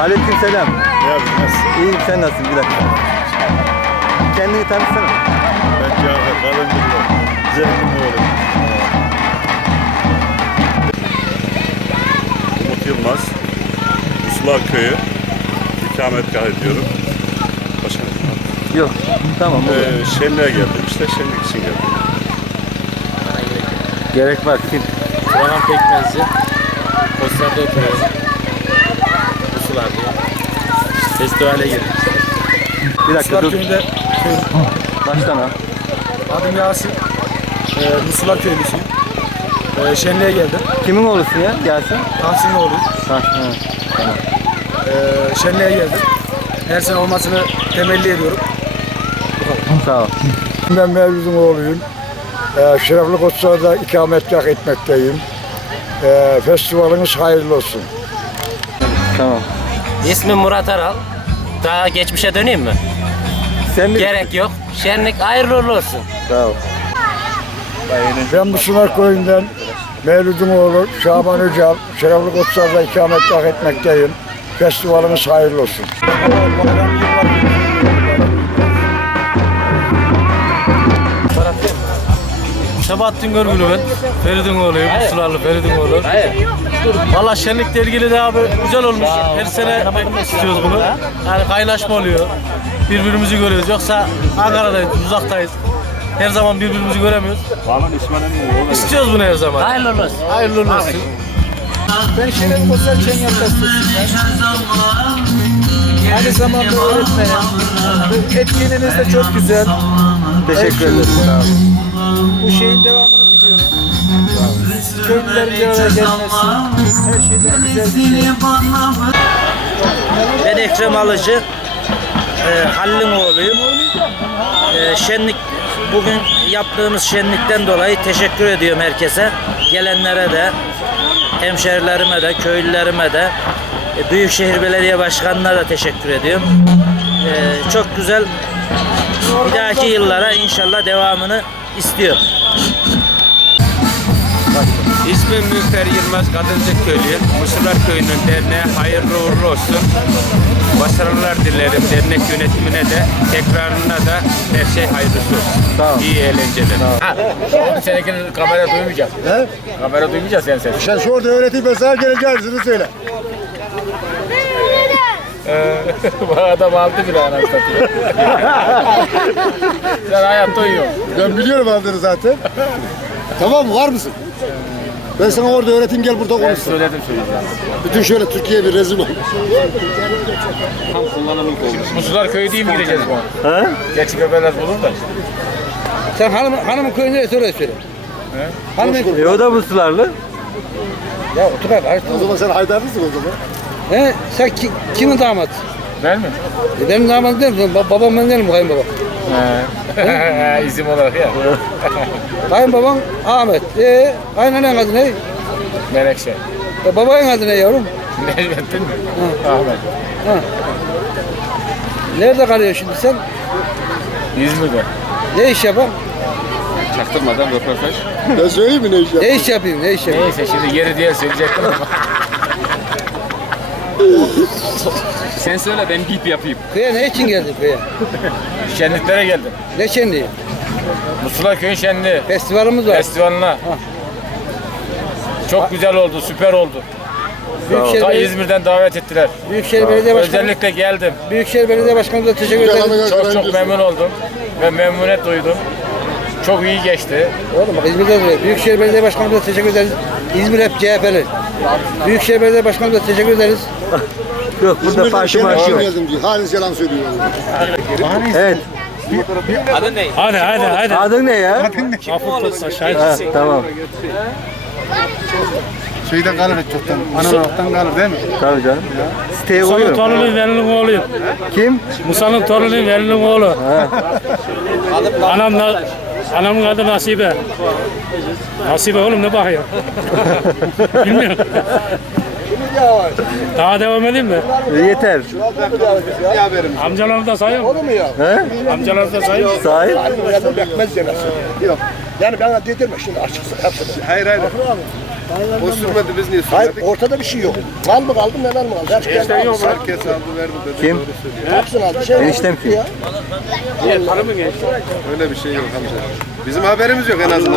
Aleyküm selam. Yapıyorsun? Nasılsın? İyiyim sen nasılsın? Bir dakika. Kendini tanıtsana. Ben Cafer Kalıncılı. Zengin oğlum. Umut Yılmaz. Uslar Köyü. İkametgah ediyorum. Başka Yok. Tamam. ee, şenliğe geldim işte. Şenlik için geldim. Gerek var. Kim? Turahan Pekmezci. Postlarda oturuyorum. Diyor. Festivale girdik. Bir dakika dur. köyünde Baştan al. adım Yasin. Ee, Musular köylüsüyüm. Ee, şenliğe geldim. Kimin oğlusun ya? Gelsin. Tahsin'in oğluyum. Ha, ha. Ee, şenliğe geldim. Her sene olmasını temelli ediyorum. Sağ ol. Ben Mevlüt'ün oğluyum. Ee, Şerefli Koçlar'da ikametgah etmekteyim. Ee, festivaliniz hayırlı olsun. Tamam. İsmim Murat Aral. Daha geçmişe döneyim mi? Sen mi? Gerek yok. Şenlik hayırlı uğurlu olsun. Sağ ol. Ben Musular Köyü'nden Mevlüt'ün oğlu Şaban Öcal. Şerefli Koçlar'da ikametgah etmekteyim. Festivaliniz hayırlı olsun. Sebahattin Görgülü ben. Feridun oğluyum. Sularlı Feridun oğlu. Valla şenlikle ilgili de abi güzel olmuş. Her sene yapmak istiyoruz bunu. Yani kaynaşma oluyor. Birbirimizi görüyoruz. Yoksa Ankara'dayız, uzaktayız. Her zaman birbirimizi göremiyoruz. İstiyoruz bunu her zaman. Hayırlı olsun. Hayırlı olsun. Ben Şeref Koçlar Çengel Gazetesi'nden. Aynı zamanda öğretmenim. Etkinliğiniz de çok güzel. Teşekkür ederim. Bu şeyin devamını diliyorum. Köylülerin bir araya gelmesi. Her şeyden güzel bir şey. Ben Ekrem Alıcı, e, Halil'in oğluyum. E, şenlik, bugün yaptığımız şenlikten dolayı teşekkür ediyorum herkese. Gelenlere de, hemşerilerime de, köylülerime de, e, Büyükşehir Belediye Başkanı'na da teşekkür ediyorum. E, çok güzel, bir dahaki yıllara inşallah devamını istiyorum. İsmim Müfer Yılmaz Kadıncık Köylüyüm. Mısırlar Köyü'nün derneğe hayırlı uğurlu olsun. Başarılar dilerim dernek yönetimine de, tekrarına da her şey hayırlısı olsun. Sağ ol. İyi eğlenceler. Seninkini kamera duymayacağız. He? Kamera duymayacağız yani. Sen şu orada öğreteyim ben sana geleceğini söyle. Bu adam aldı bile anasını satayım. Sen hayatta uyuyorsun. Ben biliyorum aldığını zaten. tamam mı? Var mısın? Ben sana orada öğreteyim gel burada konuş. Söyledim söyleyeceğim. Bütün şöyle Türkiye bir rezil ol. Musular köyü değil mi gideceğiz bu? He? Gerçi bebeler bulur da. Sen hanım, hanımın köyünde söyle söyle. Hanımın E, o da bu sularlı. Ya otur abi. O zaman sen Haydarlısın o zaman. He, sen ki, kimin damat? Ben mi? E, benim damadım değil mi? Ba- babam ben değilim kayınbaba. He. İzim olarak ya. Kayınbaban Ahmet. E, kaynanan adı ne? Menekşe. E, babanın adı ne yavrum? Necmettin mi? Ahmet. Nerede kalıyor şimdi sen? İzmir'de. Ne iş yapan? Çaktırmadan röportaj. Ben söyleyeyim mi ne iş Ne iş yapayım? Ne iş yapayım? Neyse şimdi yeri diye söyleyecektim ama. Sen söyle ben bip yapayım. Köye ne için geldin köye? Şenliklere geldim. Ne şenliği? Mustafa Köy Şenliği Festivalimiz var. festivaline. Çok güzel oldu, süper oldu. Büyükşehir, Ta Belediye, İzmir'den davet ettiler. Büyükşehir Belediye Başkanı, Özellikle geldim. Büyükşehir Belediye Başkanımıza teşekkür ederiz. Çok çok memnun oldum ve memnuniyet duydum. Çok iyi geçti. Oğlum bak İzmir'de duruyor. Büyükşehir Belediye Başkanımıza teşekkür ederiz. İzmir hep CHP'li. Büyükşehir Belediye Başkanımıza teşekkür ederiz. Yok burada farklı marşı yok. Halis yalan söylüyor. Evet. Hadi hadi hadi. Adın ne ya? Ha, tamam. Şeyden kalır hiç çoktan. Analardan kalır değil mi? Tabii canım. Siteye Musa'nın koyuyorum. torunu Veli'nin oğluyum. Kim? Musa'nın torunu Veli'nin oğlu. Anam da Anamın adı Nasibe. Nasibe oğlum ne bakıyor? Bilmiyorum. Daha devam edeyim mi? Yeter. Amcalarını da sayayım mı? He? Amcalarını da mı? Sahip. Yani bana dedirme şimdi açıkça. Hayır hayır. O sürmedi biz niye Hayır sürmedik? ortada bir şey yok. Mal mı kaldı neler mi kaldı? Her şey aldı. Herkes aldı verdi dedi. Kim? Doğru söylüyor. Hepsini aldı. Şey Eniştem kim? Ya. Öyle bir şey yok amca. Bizim haberimiz yok en azından.